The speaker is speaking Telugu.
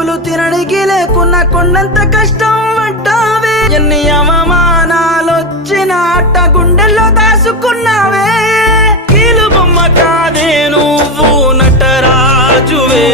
మెతుకులు తినడానికి లేకున్నా కొండంత కష్టం పడ్డావే ఎన్ని అవమానాలొచ్చిన అట్ట గుండెల్లో దాసుకున్నావే కీలు బొమ్మ కాదే నువ్వు నటరాజువే